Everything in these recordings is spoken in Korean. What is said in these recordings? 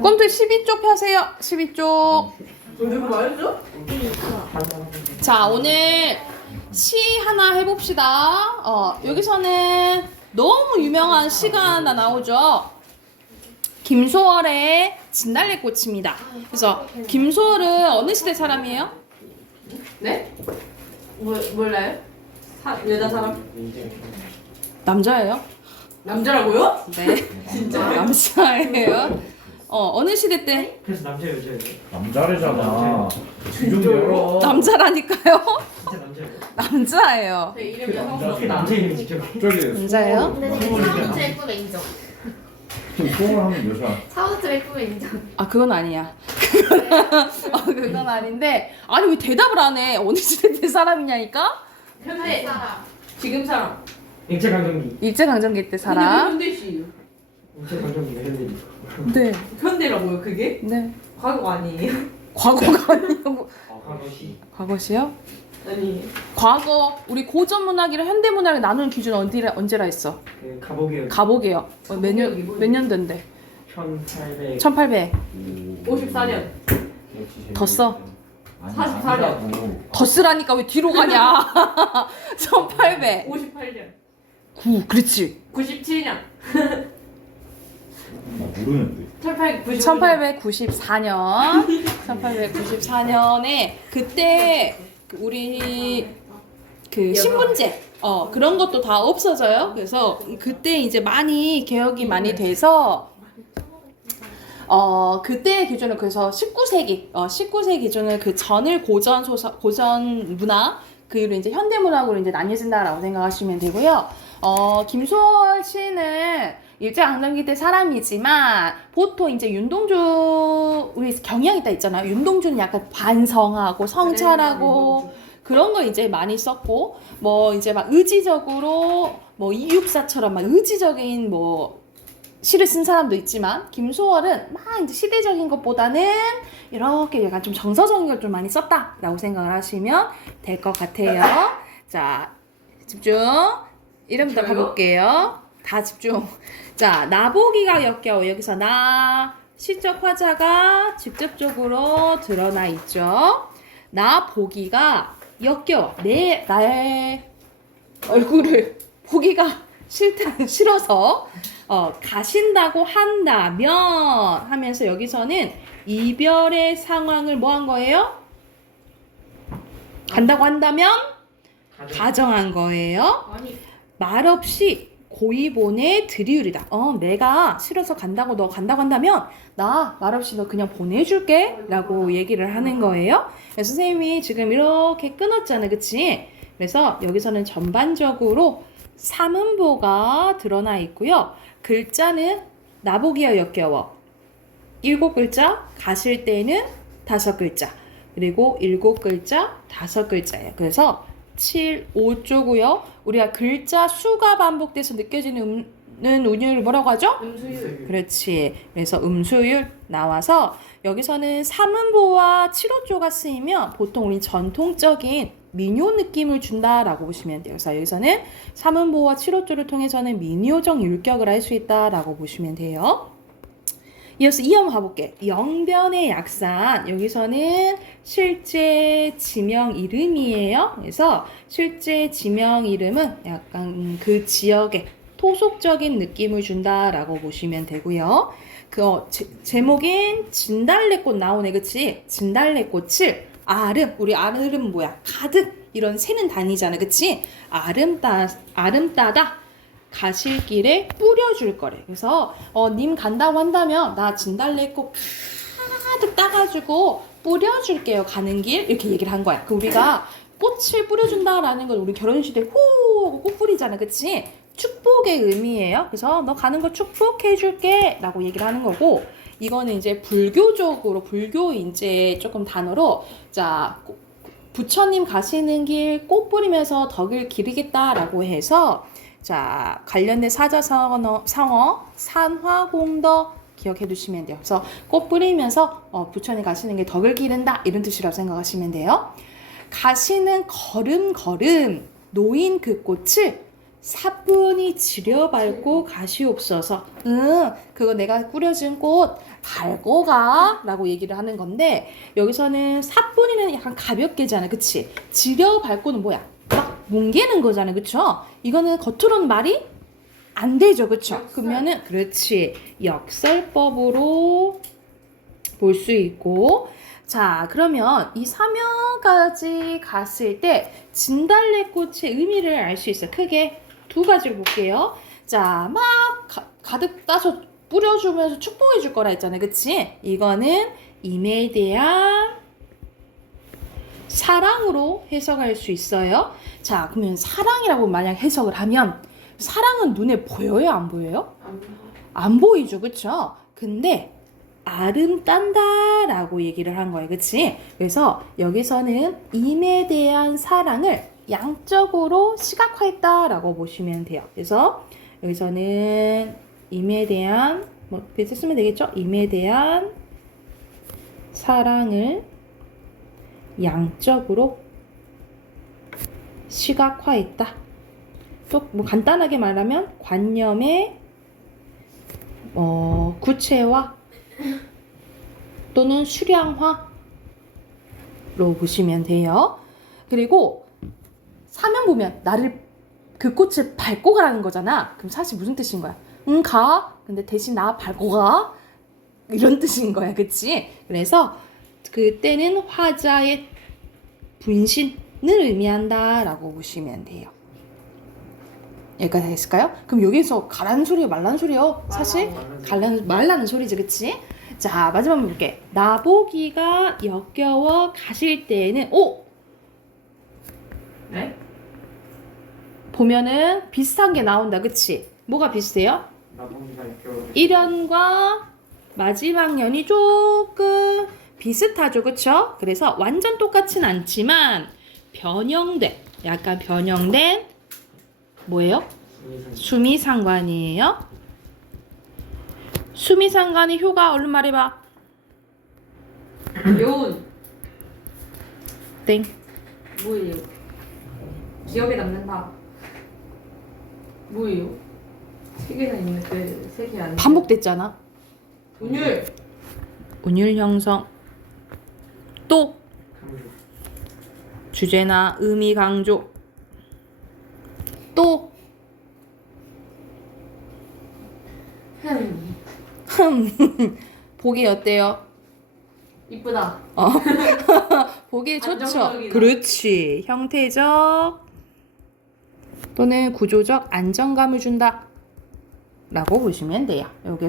꼼트 12쪽 펴세요. 12쪽. 누구 말했죠? 자, 오늘 시 하나 해봅시다. 여기서는 너무 유명한 시가 하나 나오죠. 김소월의 진달래꽃입니다. 그래서 김소월은 어느 시대 사람이에요? 네? 몰라요? 여자 사람? 남자예요? 남자라고요? 네. 진짜? 남자예요. 어느 시대 때? 그래서 남자 여자예요? 남자래잖아. 좀 진짜요? 열어. 남자라니까요? 진짜 남자예요? 남자예요. 제 이름이 어떻게 남자 이름이 직접? 저기 남자예요? 사우트의 꿈의 인정. 좀 소을 하면 여자. 사우트의 꿈의 인정. 아, 그건 아니야. 그건 아닌데. 아니, 왜 대답을 안 해? 어느 시대 때 사람이냐니까? 현대 사람. 지금 사람. 일제강점기. 일제강점기 때 사람. 현대시예요. 일제강점기가 현대. 네. 현대라고요 그게? 네. 과거 아니에요? 과거가 아니고. 과거시. 과거시요? 아니 과거, 우리 고전문학이랑 현대문학을 나누는 기준 언제라 했어? 그 가보기요. 가보게요. 몇 년도인데? 1800. 1800. 54년. 더 써. 44년. 더 쓰라니까 왜 뒤로 가냐? 1800. 58년. 9, 그렇지. 97년. 나 모르는데. 1894년. 1894년에 그때 우리 그 신문제 그런 것도 다 없어져요. 그래서 그때 이제 많이 개혁이 많이 돼서 그때 기준을 그래서 19세기 기준을 그 전을 고전 문학 그리고 이제 현대 문학으로 이제 나뉘어진다라고 생각하시면 되고요. 김소월 씨는 일제강점기 때 사람이지만 보통 이제 윤동주 우리 경향이 다 있잖아요. 윤동주는 약간 반성하고 성찰하고 그런 거 이제 많이 썼고 뭐 이제 막 의지적으로 뭐 이육사처럼 막 의지적인 뭐 시를 쓴 사람도 있지만 김소월은 막 이제 시대적인 것보다는 이렇게 약간 좀 정서적인 걸 좀 많이 썼다라고 생각을 하시면 될 것 같아요. 자, 집중. 이름부터 가볼게요. 다 집중. 자, 나보기가 역겨워. 여기서 나 시적 화자가 직접적으로 드러나 있죠. 나 보기가 역겨워. 나의 얼굴을 보기가 싫어서 가신다고 한다면 하면서 여기서는 이별의 상황을 뭐 한 거예요? 간다고 한다면 가정한 거예요. 아니 말없이 고이 보내 드리우리다. 내가 싫어서 간다고 너 간다고 한다면 나 말없이 너 그냥 보내줄게 라고 얘기를 하는 거예요. 그래서 선생님이 지금 이렇게 끊었잖아, 그치? 그래서 여기서는 전반적으로 삼음보가 드러나 있고요. 글자는 나보기가 역겨워 7글자, 가실 때는 5글자, 그리고 7글자, 5글자예요. 그래서 7, 5조고요. 우리가 글자 수가 반복돼서 느껴지는 운율을 뭐라고 하죠? 음수율. 그렇지. 그래서 음수율 나와서 여기서는 삼음보와 7호조가 쓰이면 보통 우리 전통적인 민요 느낌을 준다라고 보시면 돼요. 그래서 여기서는 삼음보와 7호조를 통해서는 민요적 율격을 할 수 있다라고 보시면 돼요. 이어서 이 한번 가볼게. 영변의 약산. 여기서는 실제 지명 이름이에요. 그래서 실제 지명 이름은 약간 그 지역의 토속적인 느낌을 준다라고 보시면 되고요. 제목인 진달래꽃 나오네, 그치? 진달래꽃을 우리 아름 뭐야? 가득 이런 새는 다니잖아, 그치? 아름따다 가실 길에 뿌려줄 거래. 그래서 님 간다고 한다면 나 진달래꽃 가득 따가지고 뿌려줄게요. 가는 길 이렇게 얘기를 한 거야. 우리가 꽃을 뿌려준다라는 건 우리 결혼식 때 후 꽃 뿌리잖아, 그치? 축복의 의미예요. 그래서 너 가는 거 축복해줄게 라고 얘기를 하는 거고, 이거는 이제 불교적으로 불교 이제 조금 단어로 자 부처님 가시는 길 꽃 뿌리면서 덕을 기르겠다라고 해서 자 관련된 사자성어 산화공덕 기억해 두시면 돼요. 그래서 꽃 뿌리면서 부처님 가시는 게 덕을 기른다 이런 뜻이라고 생각하시면 돼요. 가시는 걸음 놓인 그 꽃을 사뿐히 지려밟고 가시옵소서. 그거 내가 꾸려진 꽃 밟고 가 라고 얘기를 하는 건데, 여기서는 사뿐히는 약간 가볍게잖아, 그치? 지려밟고는 뭐야? 막 뭉개는 거잖아, 그쵸? 이거는 겉으로는 말이 안 되죠, 그쵸? 역설. 그러면은 그렇지, 역설법으로 볼 수 있고. 자, 그러면 이 사면까지 갔을 때 진달래꽃의 의미를 알 수 있어요. 크게 두 가지를 볼게요. 자, 막 가득 따서 뿌려주면서 축복해 줄 거라 했잖아요, 그치? 이거는 임에 대한 사랑으로 해석할 수 있어요. 자, 그러면 사랑이라고 만약 해석을 하면, 사랑은 눈에 보여요, 안 보여요? 안 보이죠, 그쵸? 근데 아름딴다 라고 얘기를 한 거예요, 그치? 그래서 여기서는 임에 대한 사랑을 양적으로 시각화했다 라고 보시면 돼요. 그래서 여기서는 임에 대한, 뭐 이렇게 쓰면 되겠죠? 임에 대한 사랑을 양적으로 시각화했다. 또 뭐 간단하게 말하면 관념의 구체화 또는 수량화로 보시면 돼요. 그리고 사면 보면 나를 그 꽃을 밟고 가라는 거잖아. 그럼 사실 무슨 뜻인 거야? 가. 근데 대신 나 밟고 가. 이런 뜻인 거야, 그치? 그래서 그때는 화자의 분신을 의미한다라고 보시면 돼요. 여기까지 됐을까요? 그럼 여기서 가라는 소리요, 말라는 소리요? 사실 말라는 소리지, 그치? 자, 마지막 한번 볼게. 나보기가 역겨워 가실 때에는, 네? 보면은 비슷한 게 나온다, 그치? 뭐가 비슷해요? 나보기가 이렇게 1년과 마지막 년이 조금 비슷하죠, 그쵸? 그래서 완전 똑같진 않지만 약간 변형된 뭐예요? 수미상관이에요. 수미상관의 효가 얼른 말해봐. 요운 땡. 뭐예요? 기억에 남는다. 뭐예요? 세 개나 있는 그 세 개 아니에요? 반복됐잖아. 운율 운율 형성. 또 강조. 주제나 의미 강조. 또 보기 어때요? 이쁘다. 보기 좋죠. 안정적이다. 그렇지. 형태적 또는 구조적 안정감을 준다 라고 보시면 돼요. 여기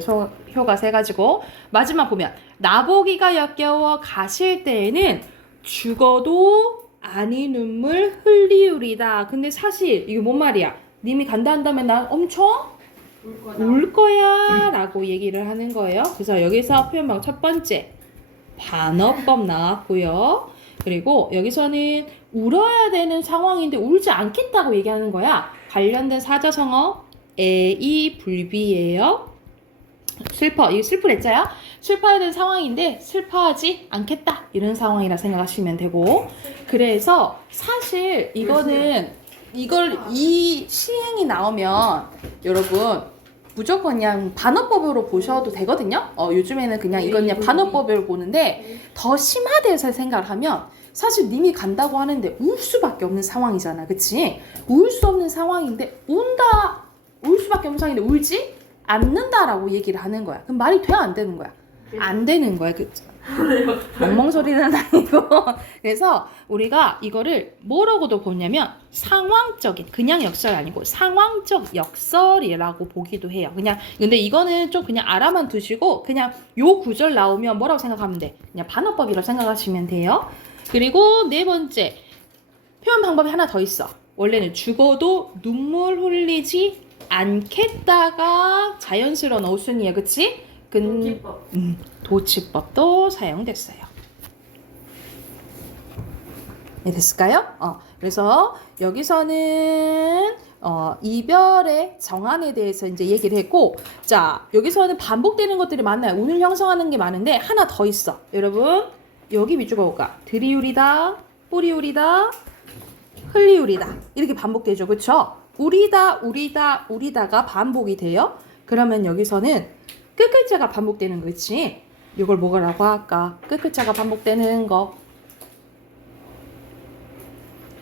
효가 세 가지고, 마지막 보면 나보기가 역겨워 가실 때에는 죽어도 아니 눈물 흘리우리다. 근데 사실 이게 뭔 말이야? 님이 간다 한다면 나 엄청 울 거다. 울 거야 라고 얘기를 하는 거예요. 그래서 여기서 표현방 첫 번째 반어법 나왔고요. 그리고 여기서는 울어야 되는 상황인데 울지 않겠다고 얘기하는 거야. 관련된 사자성어 애이 불비예요. 이게 슬프랬자야. 슬퍼야 되는 상황인데 슬퍼하지 않겠다 이런 상황이라 생각하시면 되고, 그래서 사실 이거는 이 시행이 나오면 여러분 무조건 그냥 반어법으로 보셔도 되거든요. 요즘에는 그냥 이건 그냥 반어법으로 보는데, 더 심화돼서 생각을 하면 사실 님이 간다고 하는데 울 수밖에 없는 상황이잖아, 그치? 울 수 없는 상황인데 울 수밖에 없는 상황인데 울지 않는다라고 얘기를 하는 거야. 그럼 말이 돼야 안 되는 거야? 안 되는 거야, 그치? 멍멍소리는 아니고. 그래서 우리가 이거를 뭐라고도 보냐면 상황적인, 그냥 역설이 아니고 상황적 역설이라고 보기도 해요. 근데 이거는 좀 그냥 알아만 두시고 그냥 요 구절 나오면 뭐라고 생각하면 돼? 그냥 반어법이라고 생각하시면 돼요. 그리고 네 번째 표현 방법이 하나 더 있어. 원래는 죽어도 눈물 흘리지 않겠다가 자연스러운 어순이에요, 그치? 도치법. 도치법도 사용됐어요. 네, 됐을까요? 그래서 여기서는 이별의 정안에 대해서 이제 얘기를 했고, 자, 여기서는 반복되는 것들이 많아요. 운을 형성하는 게 많은데 하나 더 있어. 여러분, 여기 밑줄 볼까? 들이울이다, 뿌리울이다, 흘리울이다. 이렇게 반복되죠, 그쵸? 우리다가 반복이 돼요. 그러면 여기서는 끝글자가 반복되는 거 있지? 이걸 뭐라고 할까? 끝글자가 반복되는 거.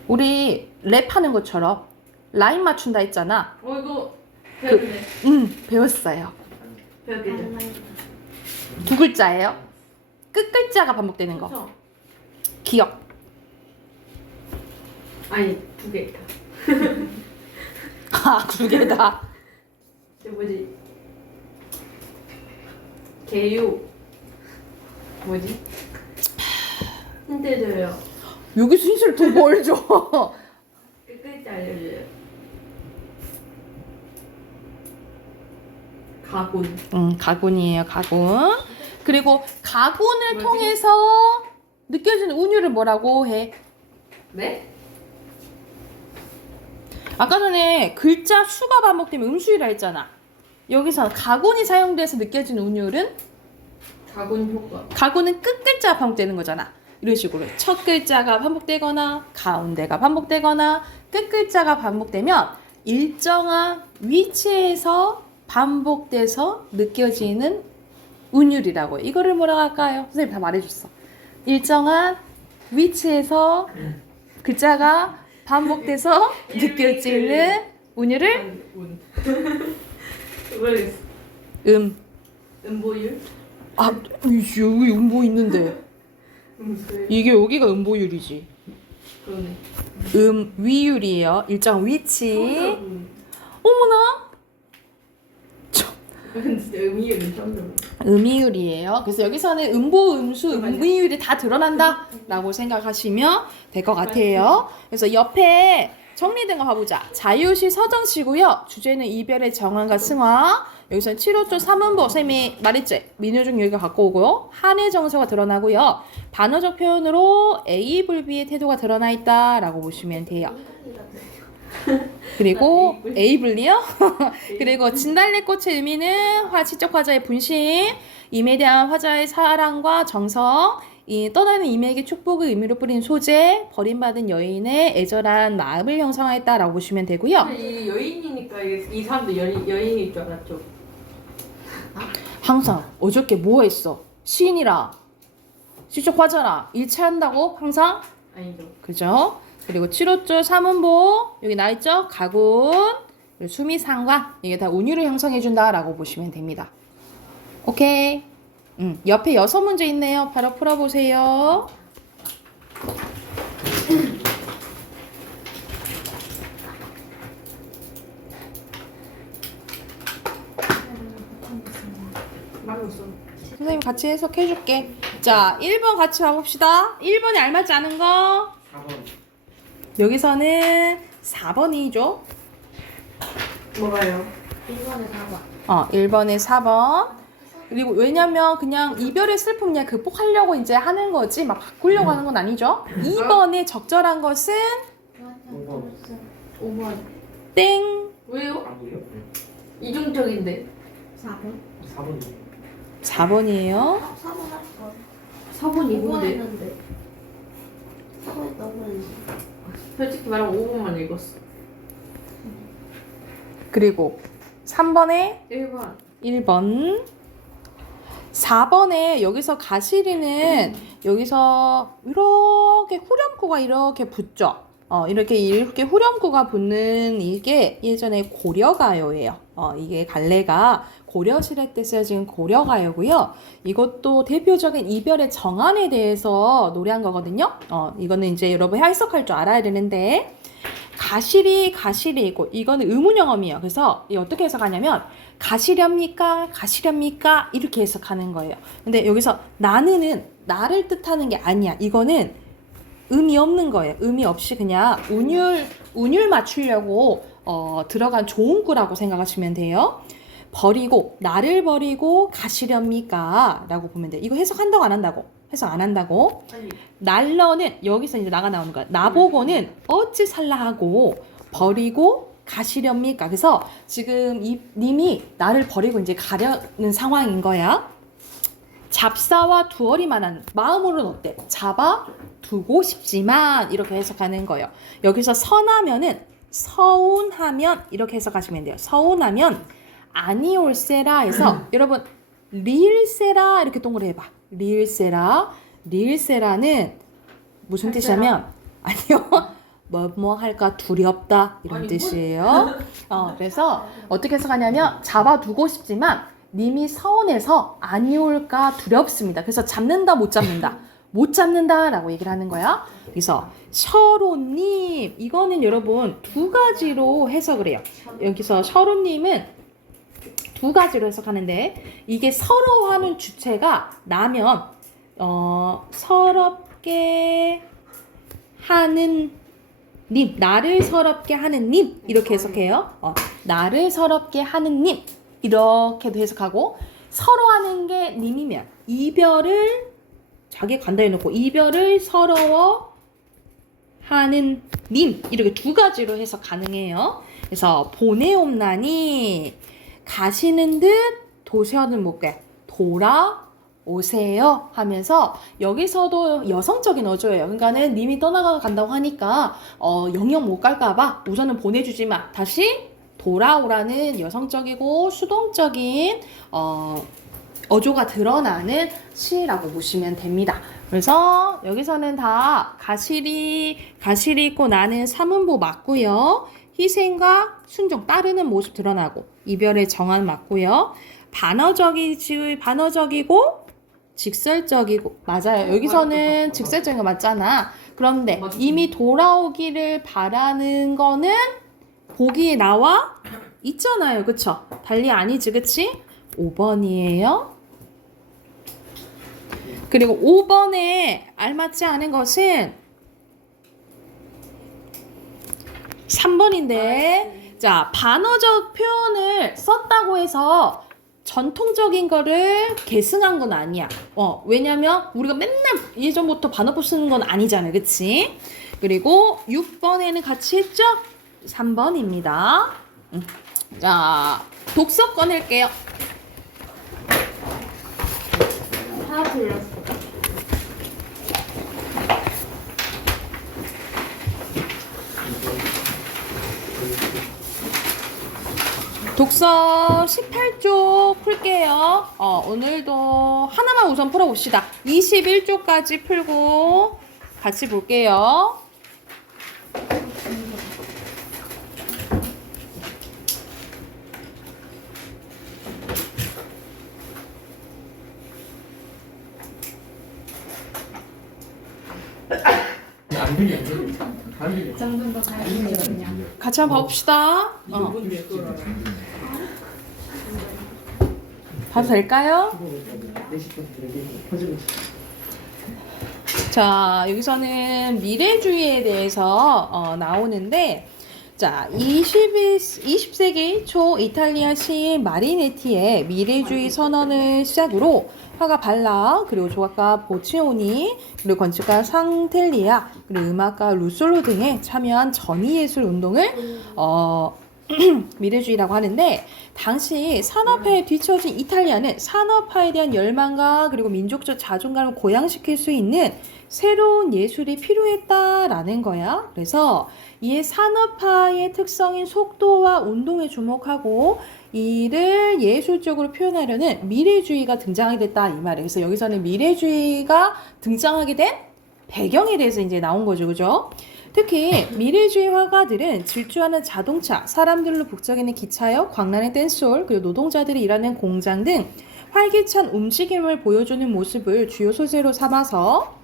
우리 랩하는 것처럼 라인 맞춘다 했잖아. 이거 배웠네. 배웠어요. 배웠게 돼. 두 글자예요. 끝글자가 반복되는 거. 그쵸? 기억. 아니, 2개. 아, 두 개다. 저 뭐지? 개유. 뭐지? 힌트 줘요. 여기서 힌트를 더 뭘 줘? 끝글자 알려줘요. 가군. 가군이에요, 가군. 그리고 가군을 뭐지? 통해서 느껴지는 운율을 뭐라고 해? 네? 아까 전에 글자 수가 반복되면 음수이라 했잖아. 여기서 가군이 사용돼서 느껴지는 운율은 가군 효과. 가군은 끝글자가 반복되는 거잖아. 이런 식으로 첫 글자가 반복되거나 가운데가 반복되거나 끝글자가 반복되면 일정한 위치에서 반복돼서 느껴지는 운율이라고. 이거를 뭐라고 할까요? 선생님 다 말해줬어. 일정한 위치에서 글자가 반복돼서 느껴지는 운율을 운. 모르겠어. 음보율? 아, 여기 음보 있는데. 이게 여기가 음보율이지. 그러네. 위율이에요. 일정 위치. 음. 어머나. 진짜 음이율이 처음 들어. 음이율이에요. 그래서 여기서는 음보, 음수, 음이율이 다 드러난다라고 생각하시면 될 것 같아요. 그래서 옆에 정리된 거 봐보자. 자유시 서정시고요. 주제는 이별의 정황과 승화. 여기서는 7호조 3음보 선생님이 말했지. 민요중 여기가 갖고 오고요. 한의 정서가 드러나고요. 반어적 표현으로 A 불비의 태도가 드러나 있다라고 보시면 돼요. 그리고 A 불리요? 그리고 진달래꽃의 의미는 시적 화자의 분신, 임에 대한 화자의 사랑과 정성, 이 떠나는 임에게 축복의 의미로 뿌린 소재, 버림받은 여인의 애절한 마음을 형성하였다라고 보시면 되고요. 근데 이 여인이니까 이 사람도 여인일 줄 알았죠. 항상 어저께 뭐 했어? 시인이라, 시적 화자라 일치한다고 항상? 아니죠. 그죠? 그리고 7호조 3음보 여기 나있죠? 가군, 수미상관 이게 다 운율을 형성해준다라고 보시면 됩니다. 오케이. 옆에 6문제 있네요. 바로 풀어보세요. 말했어. 선생님 같이 해석해줄게. 자, 1번 같이 가봅시다. 1번에 알맞지 않은 거 4번. 여기서는 4번이죠. 뭐가요? 1번에 4번. 1번에 4번. 그리고 왜냐면 그냥 이별의 슬픔 그냥 극복하려고 이제 하는 거지 막 바꾸려고 하는 건 아니죠. 2번에 적절한 것은 5번. 땡. 왜요? 아니에요? 이중적인데. 4번. 4번. 4번이에요. 4번 했어. 4번 5번 이건데. 했는데. 4번 너무 솔직히 말하면 5번만 읽었어. 그리고 3번에 1번. 1번. 4번에 여기서 가시리는 여기서 이렇게 후렴구가 이렇게 붙죠. 이렇게 후렴구가 붙는 이게 예전에 고려가요예요. 이게 갈래가 고려시대 때 쓰여진 고려가요고요. 이것도 대표적인 이별의 정안에 대해서 노래한 거거든요. 이거는 이제 여러분 해석할 줄 알아야 되는데 가시리고 이거는 의문영어이에요. 그래서 이 어떻게 해석하냐면 가시렵니까? 이렇게 해석하는 거예요. 근데 여기서 나는은 나를 뜻하는 게 아니야. 이거는 의미 없는 거예요. 의미 없이 그냥 운율 맞추려고 들어간 조은구라고 생각하시면 돼요. 나를 버리고 가시렵니까? 라고 보면 돼. 이거 해석한다고 안 한다고? 해석 안 한다고? 아니. 날러는 여기서 이제 나가 나오는 거야. 나보고는 어찌 살라 하고 버리고 가시렵니까? 그래서 지금 님이 나를 버리고 이제 가려는 상황인 거야. 잡사와 두어리만한 마음으로는 어때? 잡아 두고 싶지만 이렇게 해석하는 거예요. 여기서 선하면은 서운하면 이렇게 해석하시면 돼요. 서운하면 아니올세라 해서 여러분 릴세라 이렇게 동그래 해봐. 릴세라. 릴세라는 무슨 뜻이냐면 아니요. 뭐 할까 두렵다 이런 아니, 뜻이에요. 그래서 어떻게 해석하냐면 잡아두고 싶지만 님이 서운해서 아니올까 두렵습니다. 그래서 잡는다 못 잡는다. 못 잡는다라고 얘기를 하는 거야. 그래서 셔로님 이거는 여러분 두 가지로 해석을 해요. 여기서 셔로님은 두 가지로 해석하는데 이게 서러워하는 주체가 나면 서럽게 하는 님, 나를 서럽게 하는 님 이렇게 해석해요. 나를 서럽게 하는 님 이렇게도 해석하고 서러워하는 게 님이면 이별을 자기 간다 해놓고 이별을 서러워하는 님 이렇게 두 가지로 해석 가능해요. 그래서 보내옵나니 가시는 듯 도시어는 못게 돌아오세요 하면서 여기서도 여성적인 어조예요. 그러니까는 님이 떠나간다고 하니까 영영 못 갈까봐 우선은 보내주지 마. 다시 돌아오라는 여성적이고 수동적인 어조가 드러나는 시라고 보시면 됩니다. 그래서 여기서는 다 가시리 있고 나는 사문보 맞고요. 희생과 순종 따르는 모습 드러나고 이별의 정한 맞고요. 반어적이고 직설적이고 맞아요. 여기서는 직설적인 거 맞잖아. 그런데 이미 돌아오기를 바라는 거는 보기에 나와 있잖아요. 그쵸? 달리 아니지 그치? 5번이에요. 그리고 5번에 알맞지 않은 것은 3번인데 자 반어적 표현을 썼다고 해서 전통적인 거를 계승한 건 아니야. 왜냐면 우리가 맨날 예전부터 반어법 쓰는 건 아니잖아요. 그치? 그리고 6번에는 같이 했죠? 3번입니다. 자 독서 꺼낼게요. 하나 틀렸어. 독서 18쪽 풀게요. 오늘도 하나만 우선 풀어봅시다. 21쪽까지 풀고 같이 볼게요. 안 들려. 안 들려. 점점 더 가야겠냐. 같이 한번 봐봅시다. 봐도 될까요? 자, 여기서는 미래주의에 대해서 나오는데 자, 20세기 초 이탈리아 시인 마리네티의 미래주의 선언을 시작으로 화가 발라, 그리고 조각가 보치오니, 그리고 건축가 상텔리아, 그리고 음악가 루솔로 등에 참여한 전위예술 운동을 미래주의라고 하는데 당시 산업화에 뒤처진 이탈리아는 산업화에 대한 열망과 그리고 민족적 자존감을 고양시킬 수 있는 새로운 예술이 필요했다라는 거야. 그래서 이에 산업화의 특성인 속도와 운동에 주목하고 이를 예술적으로 표현하려는 미래주의가 등장하게 됐다 이 말이에요. 그래서 여기서는 미래주의가 등장하게 된 배경에 대해서 이제 나온 거죠. 그죠? 특히 미래주의 화가들은 질주하는 자동차, 사람들로 북적이는 기차역, 광란의 댄스홀, 그리고 노동자들이 일하는 공장 등 활기찬 움직임을 보여주는 모습을 주요 소재로 삼아서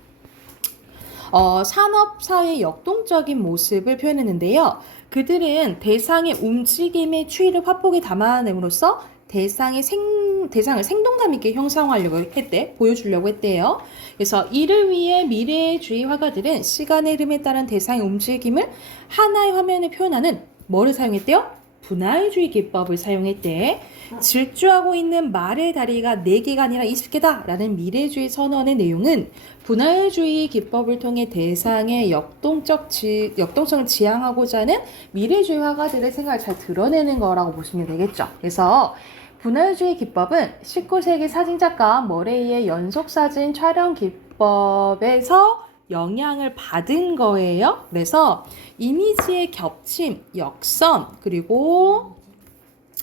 산업사회의 역동적인 모습을 표현했는데요. 그들은 대상의 움직임의 추이를 화폭에 담아냄으로써 대상을 생동감 있게 형상화하려고 했대, 보여주려고 했대요. 그래서 이를 위해 미래주의 화가들은 시간의 흐름에 따른 대상의 움직임을 하나의 화면에 표현하는 뭐를 사용했대요? 분할주의 기법을 사용했대. 질주하고 있는 말의 다리가 4개가 아니라 20개다 라는 미래주의 선언의 내용은 분할주의 기법을 통해 대상의 역동성을 지향하고자 하는 미래주의 화가들의 생각을 잘 드러내는 거라고 보시면 되겠죠. 그래서 분할주의 기법은 19세기 사진작가 머레이의 연속사진 촬영 기법에서 영향을 받은 거예요. 그래서 이미지의 겹침, 역선, 그리고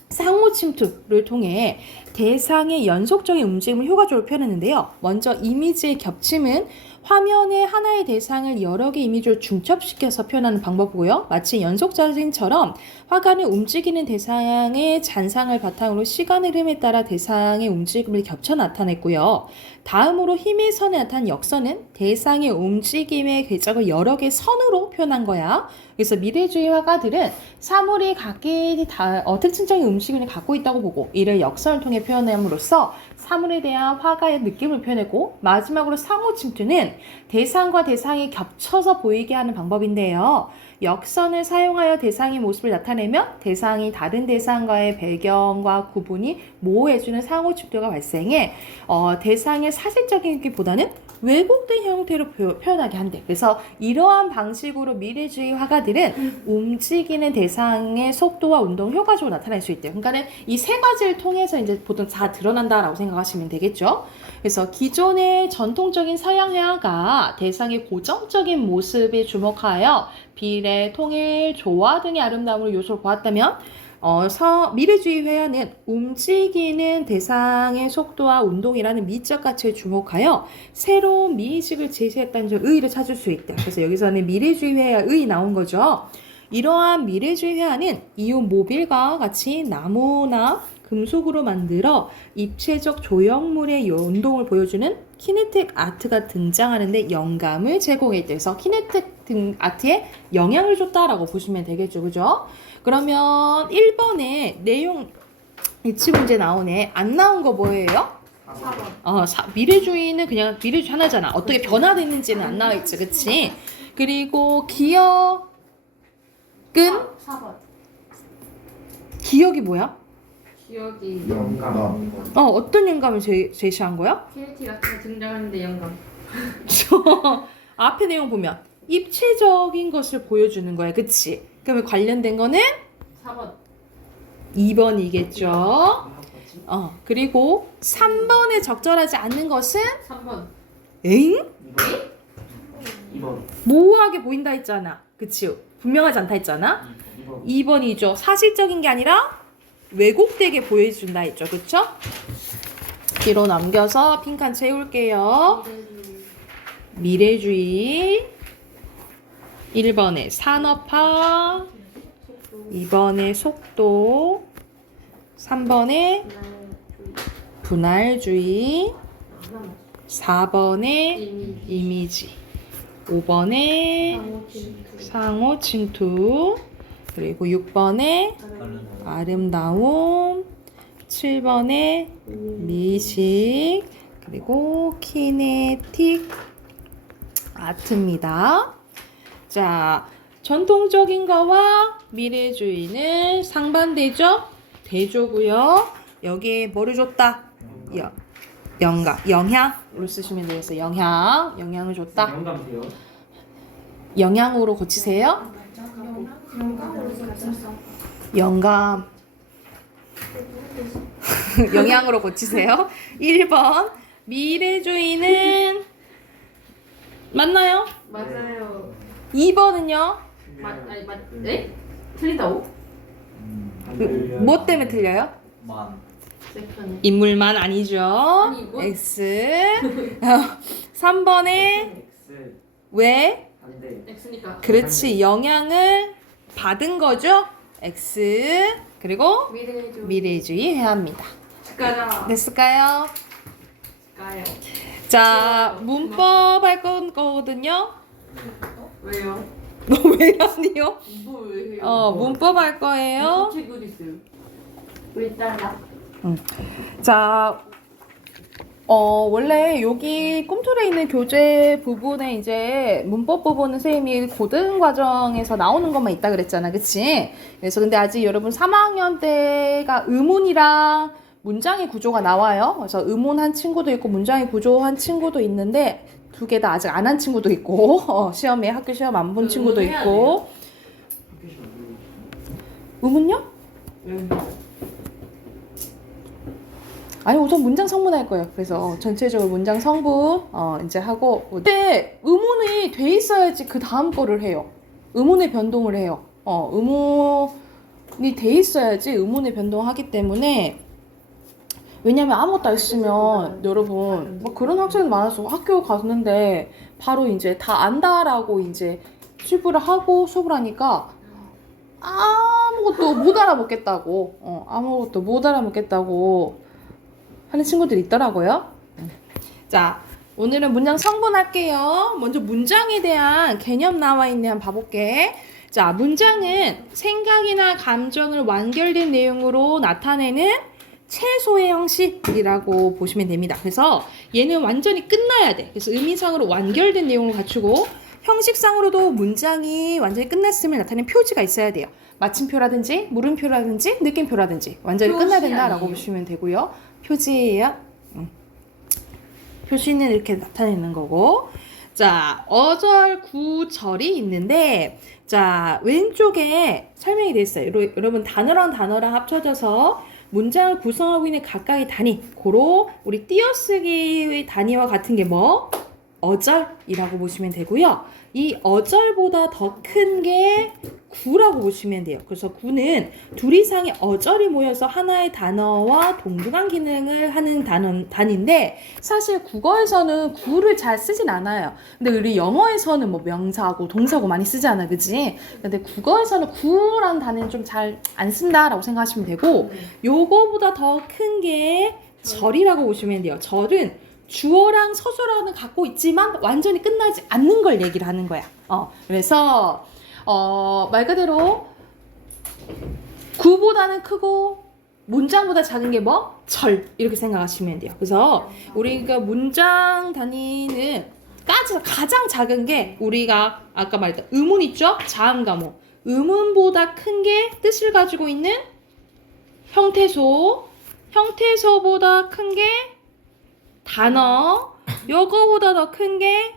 상호 침투를 통해 대상의 연속적인 움직임을 효과적으로 표현했는데요. 먼저 이미지의 겹침은 화면에 하나의 대상을 여러 개 이미지로 중첩시켜서 표현하는 방법이고요. 마치 연속사진처럼 화관을 움직이는 대상의 잔상을 바탕으로 시간의 흐름에 따라 대상의 움직임을 겹쳐 나타냈고요. 다음으로 힘의 선에 나타난 역선은 대상의 움직임의 궤적을 여러 개의 선으로 표현한 거야. 그래서 미래주의 화가들은 사물이 각기 특징적인 움직임을 갖고 있다고 보고 이를 역선을 통해 표현함으로써 사물에 대한 화가의 느낌을 표현했고, 마지막으로 상호 침투는 대상과 대상이 겹쳐서 보이게 하는 방법인데요. 역선을 사용하여 대상의 모습을 나타내면 대상이 다른 대상과의 배경과 구분이 모호해지는 상호 침투가 발생해 대상의 사실적인 기보다는 왜곡된 형태로 표현하게 한대. 그래서 이러한 방식으로 미래주의 화가들은 움직이는 대상의 속도와 운동을 효과적으로 나타낼 수 있대요. 그러니까는 이 세 가지를 통해서 이제 보통 다 드러난다라고 생각하시면 되겠죠. 그래서 기존의 전통적인 서양 회화가 대상의 고정적인 모습에 주목하여 비례, 통일, 조화 등의 아름다움을 요소로 보았다면 미래주의 회화는 움직이는 대상의 속도와 운동이라는 미적 가치에 주목하여 새로운 미의식을 제시했다는 점 의의를 찾을 수 있다. 그래서 여기서는 미래주의 회화의 나온 거죠. 이러한 미래주의 회화는 이온 모빌과 같이 나무나 금속으로 만들어 입체적 조형물의 운동을 보여주는 키네틱 아트가 등장하는데 영감을 제공했다. 그래서 키네틱 아트에 영향을 줬다라고 보시면 되겠죠. 그죠? 그러면 1번에 내용 예치 문제 나오네. 안 나온 거 뭐예요? 4번. 미래주의는 그냥 미래주의 하나잖아. 어떻게 변화됐는지는 안 나와 있지. 그치? 그리고 기억은 4번. 기억이 뭐야? 기억이 영감. 어떤 영감을 제시한 거야? 키네틱 아트가 등장하는데 영감. 앞에 내용 보면 입체적인 것을 보여주는 거야. 그치? 그러면 관련된 거는 4번. 2번이겠죠. 그리고 3번에 적절하지 않는 것은 3번. 에잉? 2번. 모호하게 보인다 했잖아. 그치? 분명하지 않다 했잖아. 2번. 2번이죠. 사실적인 게 아니라 왜곡되게 보여준다 했죠. 그쵸? 뒤로 넘겨서 빈칸 채울게요. 미래주의 1번에 산업화, 2번에 속도, 3번에 분할주의, 4번에 이미지, 5번에 상호 침투, 그리고 6번에 아름다움, 7번에 미식, 그리고 키네틱 아트입니다. 자, 전통적인 거와 미래주의는 상반되죠? 대조고요. 여기에 뭐를 줬다? 영향으로 쓰시면 되겠어요. 영향을 줬다. 영감 돼요. 영향으로 고치세요. 영감. 영향으로 고치세요. 1번 미래주의는 맞나요? 맞아요. 2번은요? 네? 틀리다고? 안 들려요. 뭐 때문에 틀려요? 만. 세편에. 인물만 아니죠. 아니, 이거? X. 3번에 X. 왜? 반대. X니까. 그렇지. 영향을 받은 거죠. X. 그리고 미래주. 미래주의 회화입니다. 가자. 됐을까요? 가요. 자, 문법 할 거거든요. 왜요? 너 왜 하니요? 뭐 왜요? 문법 할 거예요. 책 어디 있어요? 우리 딸라. 자, 원래 여기 꿈틀에 있는 교재 부분에 이제 문법 부분은 선생님이 고등 과정에서 나오는 것만 있다 그랬잖아. 그치? 그래서 근데 아직 여러분 3학년 때가 의문이랑 문장의 구조가 나와요. 그래서 의문 한 친구도 있고 문장의 구조 한 친구도 있는데 두 개 다 아직 안 한 친구도 있고 시험에 학교 시험 안 본 친구도 의문해야 있고. 의문요? 아니 우선 문장 성분 할 거예요. 그래서 전체적으로 문장 성분 이제 하고 근데 의문이 돼 있어야지 그 다음 거를 해요. 의문의 변동을 해요. 의문이 돼 있어야지 의문의 변동하기 때문에 왜냐면 아무것도 안 있으면 여러분 뭐 그런 학생이 많아서 학교 갔는데 바로 이제 다 안다라고 이제 수업을 하고 수업을 하니까 아무것도 못 알아먹겠다고 아무것도 못 알아먹겠다고 하는 친구들이 있더라고요. 자, 오늘은 문장 성분 할게요. 먼저 문장에 대한 개념 나와 있네 한번 봐볼게. 자, 문장은 생각이나 감정을 완결된 내용으로 나타내는 최소의 형식이라고 보시면 됩니다. 그래서 얘는 완전히 끝나야 돼. 그래서 의미상으로 완결된 내용을 갖추고 형식상으로도 문장이 완전히 끝났음을 나타내는 표지가 있어야 돼요. 마침표라든지 물음표라든지 느낌표라든지 완전히 표시 끝나야 된다라고 아니에요? 보시면 되고요. 표지예요. 표시는 이렇게 나타내는 거고. 자, 어절, 구절이 있는데 자, 왼쪽에 설명이 되어 있어요. 여러분 단어랑 단어랑 합쳐져서 문장을 구성하고 있는 각각의 단위, 고로 우리 띄어쓰기의 단위와 같은 게 뭐? 어절이라고 보시면 되고요. 이 어절보다 더 큰 게 구라고 보시면 돼요. 그래서 구는 둘 이상의 어절이 모여서 하나의 단어와 동등한 기능을 하는 단위인데 사실 국어에서는 구를 잘 쓰진 않아요. 근데 우리 영어에서는 뭐 명사고 동사고 많이 쓰잖아, 그치? 근데 국어에서는 구라는 단어는 좀 잘 안 쓴다라고 생각하시면 되고 요거보다 더 큰 게 절이라고 보시면 돼요. 절은 주어랑 서술어는 갖고 있지만 완전히 끝나지 않는 걸 얘기를 하는 거야. 그래서 말 그대로 구보다는 크고 문장보다 작은 게 뭐? 절 이렇게 생각하시면 돼요. 그래서 우리가 문장 단위는 가장 작은 게 우리가 아까 말했던 의문 있죠? 자음과목. 의문보다 큰 게 뜻을 가지고 있는 형태소. 형태소보다 큰 게 단어. 요거보다 더 큰 게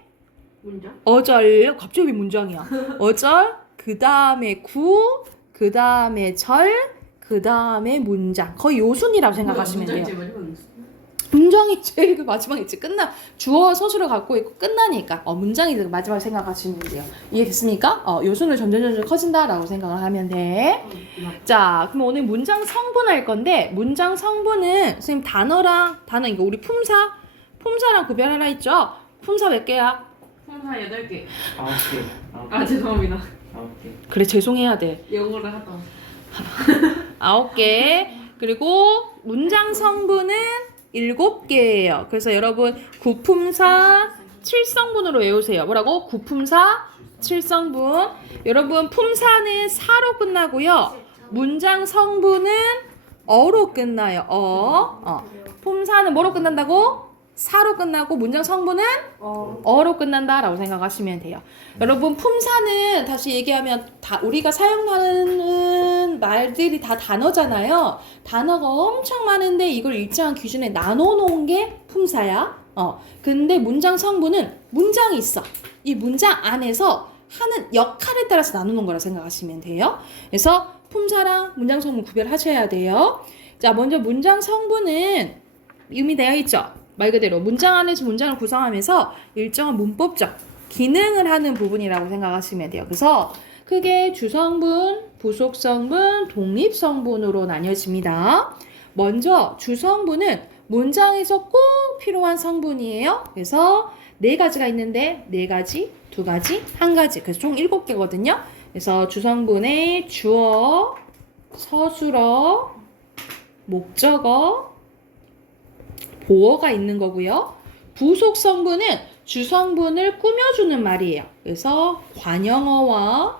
문장? 어절. 갑자기 왜 문장이야? 어절, 그 다음에 구, 그 다음에 절, 그 다음에 문장. 거의 요순이라고 생각하시면 돼요. 문장이 제일 마지막에 있어. 문장이 제일 그 마지막에 있지. 주어 서술을 갖고 있고 끝나니까 문장이 마지막에 생각하시면 돼요. 이해됐습니까? 요순을 점점 커진다라고 생각을 하면 돼. 자, 그럼 오늘 문장 성분 할 건데 문장 성분은 선생님 단어랑 단어 이거 우리 품사랑 구별하라 했죠? 품사 몇 개야? 품사 8개. 9개. 아 죄송합니다. 9개. 그래 죄송해야 돼. 영어를 하다. 9개. 그리고 문장 성분은 7개예요. 그래서 여러분 구품사 7성분으로 외우세요. 뭐라고? 구품사 7성분. 여러분 품사는 사로 끝나고요. 문장 성분은 어로 끝나요. 품사는 뭐로 끝난다고? 사로 끝나고 문장 성분은 어로 끝난다라고 생각하시면 돼요. 여러분 품사는 다시 얘기하면 다 우리가 사용하는 말들이 다 단어잖아요. 단어가 엄청 많은데 이걸 일정한 기준에 나눠 놓은 게 품사야. 근데 문장 성분은 문장이 있어. 이 문장 안에서 하는 역할에 따라서 나누는 거라 생각하시면 돼요. 그래서 품사랑 문장 성분 구별하셔야 돼요. 자, 먼저 문장 성분은 이미 되어 있죠. 말 그대로 문장 안에서 문장을 구성하면서 일정한 문법적 기능을 하는 부분이라고 생각하시면 돼요. 그래서 크게 주성분, 부속성분, 독립성분으로 나뉘어집니다. 먼저 주성분은 문장에서 꼭 필요한 성분이에요. 그래서 4가지가 있는데 4가지, 2가지, 1가지. 그래서 총 7개거든요. 그래서 주성분에 주어, 서술어, 목적어, 보어가 있는 거고요. 부속 성분은 주성분을 꾸며주는 말이에요. 그래서 관형어와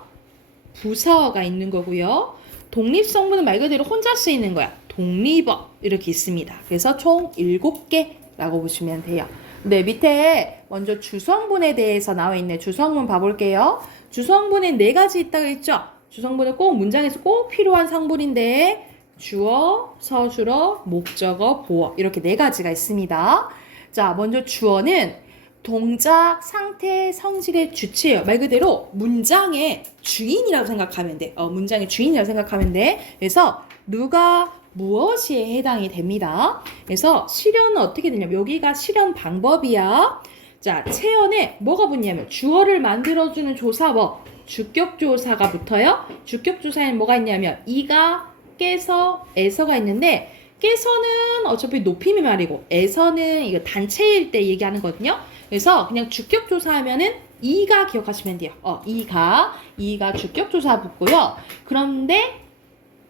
부사어가 있는 거고요. 독립 성분은 말 그대로 혼자 쓰이는 거야. 독립어 이렇게 있습니다. 그래서 총 7개라고 보시면 돼요. 네, 밑에 먼저 주성분에 대해서 나와 있네. 주성분 봐볼게요. 주성분에 4가지 있다고 했죠. 주성분은 꼭 문장에서 꼭 필요한 성분인데 주어, 서술어, 목적어, 보어 이렇게 4가지가 있습니다. 자, 먼저 주어는 동작, 상태, 성질의 주체예요. 말 그대로 문장의 주인이라고 생각하면 돼. 문장의 주인이라고 생각하면 돼. 그래서 누가 무엇이에 해당이 됩니다. 그래서 실현은 어떻게 되냐면 여기가 실현 방법이야. 자, 체연에 뭐가 붙냐면 주어를 만들어주는 조사 뭐 주격조사가 붙어요. 주격조사에는 뭐가 있냐면 이가, 깨서, 에서가 있는데 깨서는 어차피 높임의 말이고 에서는 이거 단체일 때 얘기하는 거거든요. 그래서 그냥 주격조사하면은 이가 기억하시면 돼요. 이가 주격조사 붙고요. 그런데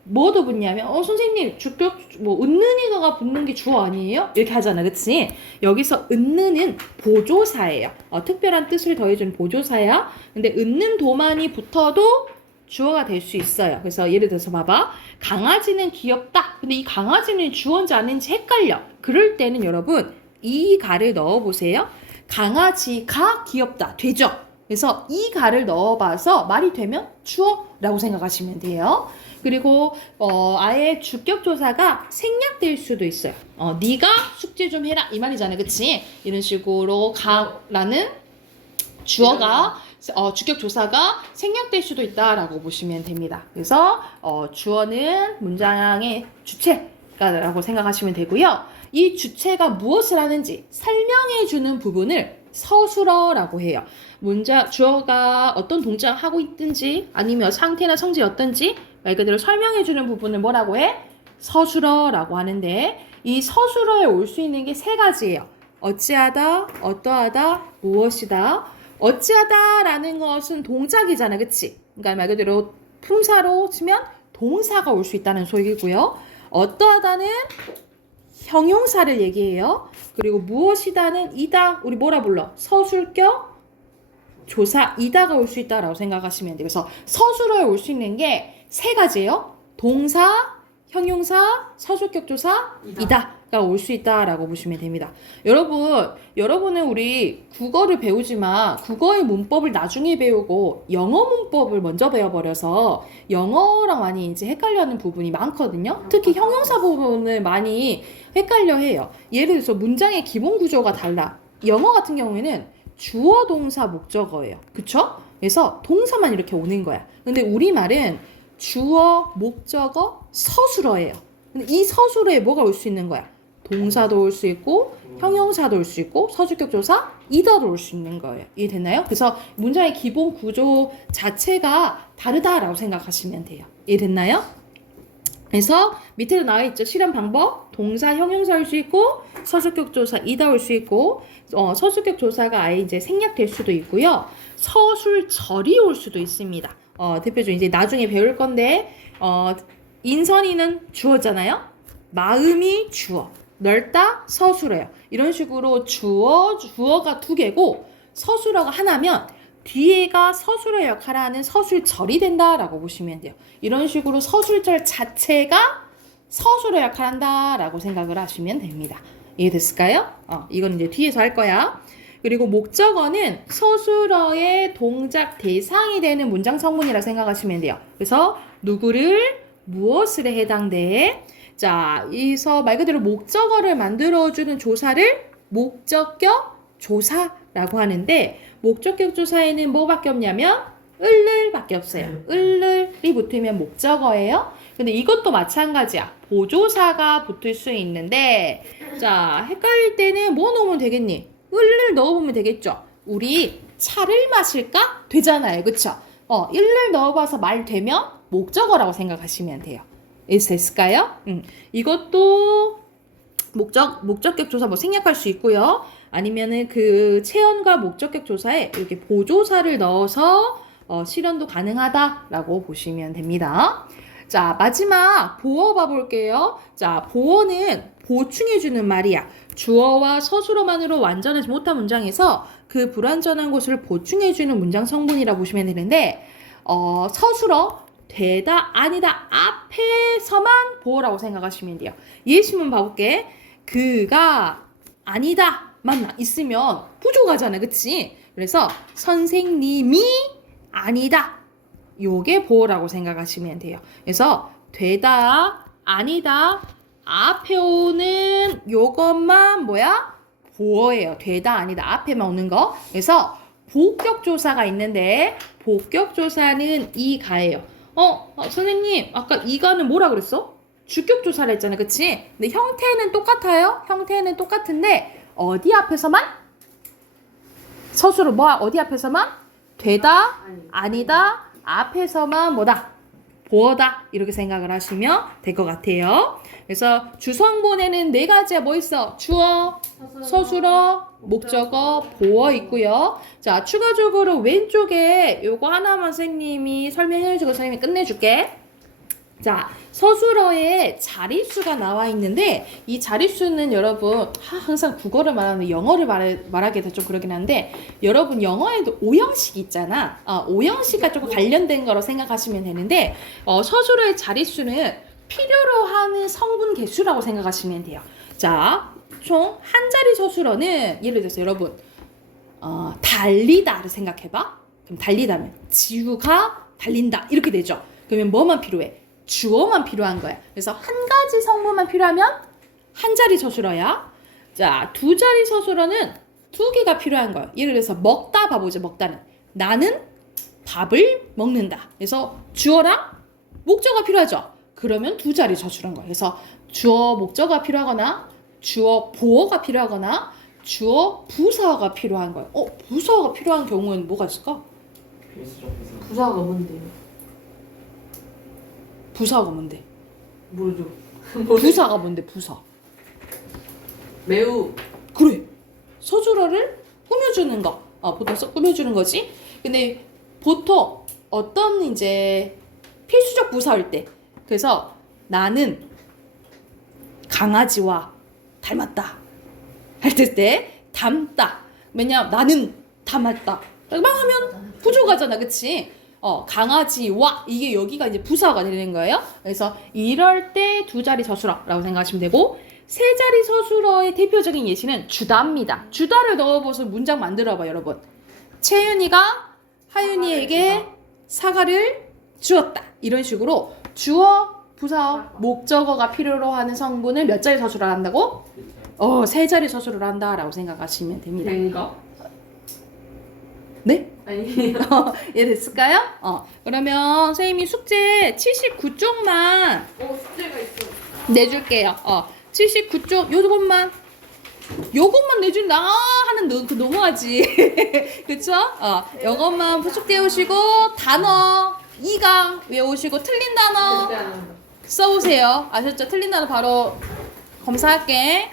뭐도 붙냐면 선생님 주격 뭐 은는이가 붙는 게 주어 아니에요? 이렇게 하잖아, 그치? 여기서 은는은 보조사예요. 특별한 뜻을 더해준 보조사야. 근데 은는 도만이 붙어도 주어가 될 수 있어요. 그래서 예를 들어서 봐봐. 강아지는 귀엽다. 근데 이 강아지는 주어인지 아닌지 헷갈려. 그럴 때는 여러분 이 가를 넣어보세요. 강아지가 귀엽다. 되죠? 그래서 이 가를 넣어봐서 말이 되면 주어라고 생각하시면 돼요. 그리고 아예 주격조사가 생략될 수도 있어요. 네가 숙제 좀 해라 이 말이잖아요, 그치? 이런 식으로 가라는 주어가 주격조사가 생략될 수도 있다라고 보시면 됩니다. 그래서 주어는 문장의 주체라고 생각하시면 되고요. 이 주체가 무엇을 하는지 설명해주는 부분을 서술어라고 해요. 주어가 어떤 동작을 하고 있든지 아니면 상태나 성질이 어떤지 말 그대로 설명해주는 부분을 뭐라고 해? 서술어라고 하는데 이 서술어에 올 수 있는 게 세 가지예요. 어찌하다, 어떠하다, 무엇이다. 어찌하다라는 것은 동작이잖아, 그치? 그러니까 말 그대로 품사로 치면 동사가 올 수 있다는 소리고요. 어떠하다는 형용사를 얘기해요. 그리고 무엇이다는 이다. 우리 뭐라 불러? 서술격 조사 이다가 올 수 있다라고 생각하시면 돼요. 그래서 서술어에 올 수 있는 게 세 가지예요. 동사, 형용사, 서술격 조사 이다가 올 수 있다라고 보시면 됩니다. 여러분은 우리 국어를 배우지만 국어의 문법을 나중에 배우고 영어 문법을 먼저 배워버려서 영어랑 많이 이제 헷갈려하는 부분이 많거든요. 특히 형용사 부분을 많이 헷갈려 해요. 예를 들어서 문장의 기본 구조가 달라. 영어 같은 경우에는 주어, 동사, 목적어예요. 그쵸? 그래서 동사만 이렇게 오는 거야. 근데 우리말은 주어, 목적어, 서술어예요. 근데 이 서술어에 뭐가 올 수 있는 거야? 동사도 올 수 있고 형용사도 올 수 있고 서술격 조사, 이다도 올 수 있는 거예요. 이해됐나요? 그래서 문장의 기본 구조 자체가 다르다라고 생각하시면 돼요. 이해됐나요? 그래서 밑에도 나와 있죠. 실현 방법, 동사, 형용사 올 수 있고 서술격 조사, 이다 올 수 있고 서술격 조사가 아예 이제 생략될 수도 있고요. 서술절이 올 수도 있습니다. 대표적으로 이제 나중에 배울 건데 인선이는 주어잖아요. 마음이 주어, 넓다 서술어예요. 이런 식으로 주어가 두 개고 서술어가 하나면 뒤에가 서술어 역할을 하는 서술절이 된다라고 보시면 돼요. 이런 식으로 서술절 자체가 서술어 역할을 한다라고 생각을 하시면 됩니다. 이해됐을까요? 이건 이제 뒤에서 할 거야. 그리고 목적어는 서술어의 동작 대상이 되는 문장 성분이라 생각하시면 돼요. 그래서 누구를 무엇을 해당돼? 자, 여기서 말 그대로 목적어를 만들어주는 조사를 목적격 조사라고 하는데 목적격 조사에는 뭐밖에 없냐면 을을밖에 없어요. 을을이 붙으면 목적어예요. 근데 이것도 마찬가지야. 보조사가 붙을 수 있는데 자, 헷갈릴 때는 뭐 넣으면 되겠니? 을을 넣어보면 되겠죠. 우리 차를 마실까? 되잖아요. 그쵸? 을을 넣어봐서 말 되면 목적어라고 생각하시면 돼요. 됐을까요? 이것도 목적격 조사 뭐 생략할 수 있고요. 아니면은 그 체언과 목적격 조사에 이렇게 보조사를 넣어서 실현도 가능하다라고 보시면 됩니다. 자, 마지막 보어 봐볼게요. 자, 보어는 보충해주는 말이야. 주어와 서술어만으로 완전하지 못한 문장에서 그 불완전한 것을 보충해주는 문장 성분이라 보시면 되는데 서술어 되다 아니다 앞에서만 보어라고 생각하시면 돼요. 예시문 봐볼게. 그가 아니다만 있으면 부족하잖아, 그치? 그래서 선생님이 아니다 요게 보어라고 생각하시면 돼요. 그래서 되다 아니다 앞에 오는 요것만 뭐야? 보어예요. 되다 아니다 앞에만 오는 거. 그래서 복격조사가 있는데 복격조사는 이가예요. 선생님 아까 이가는 뭐라 그랬어? 주격 조사를 했잖아요. 그치? 근데 형태는 똑같아요. 형태는 똑같은데 어디 앞에서만? 서술어 뭐 어디 앞에서만? 되다, 아니다, 앞에서만 뭐다? 보어다 이렇게 생각을 하시면 될 것 같아요. 그래서 주성본에는 네 가지야. 뭐 있어? 주어, 서술어, 목적어, 보어 있고요. 자, 추가적으로 왼쪽에 요거 하나만 선생님이 설명해주고 선생님이 끝내줄게. 자, 서술어에 자릿수가 나와 있는데 이 자릿수는 여러분 항상 국어를 말하는 영어를 말하게 돼서 좀 그러긴 한데 여러분 영어에도 오형식 있잖아. 오형식과 조금 관련된 거로 생각하시면 되는데 서술어의 자릿수는 필요로 하는 성분 개수라고 생각하시면 돼요. 자, 총 한 자리 서술어는 예를 들어서 여러분 달리다를 생각해봐. 그럼 달리다면 지우가 달린다 이렇게 되죠. 그러면 뭐만 필요해? 주어만 필요한 거야. 그래서 한 가지 성분만 필요하면 한 자리 서술어야. 자, 두 자리 서술어는 두 개가 필요한 거야. 예를 들어서 먹다 봐보자. 먹다는 나는 밥을 먹는다. 그래서 주어랑 목적어가 필요하죠. 그러면 두 자리 서술어인 거야. 그래서 주어 목적어가 필요하거나 주어 보어가 필요하거나 주어 부사어가 필요한 거야. 부사어가 필요한 경우에는 뭐가 있을까? 필수적 부사. 부사가 뭔데요? 부사가 뭔데? 모르죠. 부사가 뭔데? 부사. 매우 그래. 서술어를 꾸며주는 거. 보통 꾸며주는 거지. 근데 보통 어떤 이제 필수적 부사일 때. 그래서 나는 강아지와 닮았다. 할 때 닮다. 왜냐 나는 닮았다. 막 하면 부족하잖아. 그치? 강아지와 이게 여기가 이제 부사가 되는 거예요. 그래서 이럴 때 두 자리 서술어라고 생각하시면 되고 세 자리 서술어의 대표적인 예시는 주다입니다. 주다를 넣어봐서 문장 만들어봐 여러분. 채윤이가 하윤이에게 사과를 주었다. 이런 식으로 주어, 부사어, 목적어가 필요로 하는 성분을 몇 자리 서술어를 한다고? 세 자리 서술어를 한다라고 생각하시면 됩니다. 된가? 네? 아니 이해됐을까요? 그러면 선생님이 숙제 79쪽만 숙제가 있어. 내줄게요. 79쪽 요것만 내준다 하는 그 너무하지. 그쵸? 요것만 푸속 떼우시고 단어 2강 외우시고 틀린 단어 절대 안 한다. 써보세요. 아셨죠? 틀린 단어 바로 검사할게.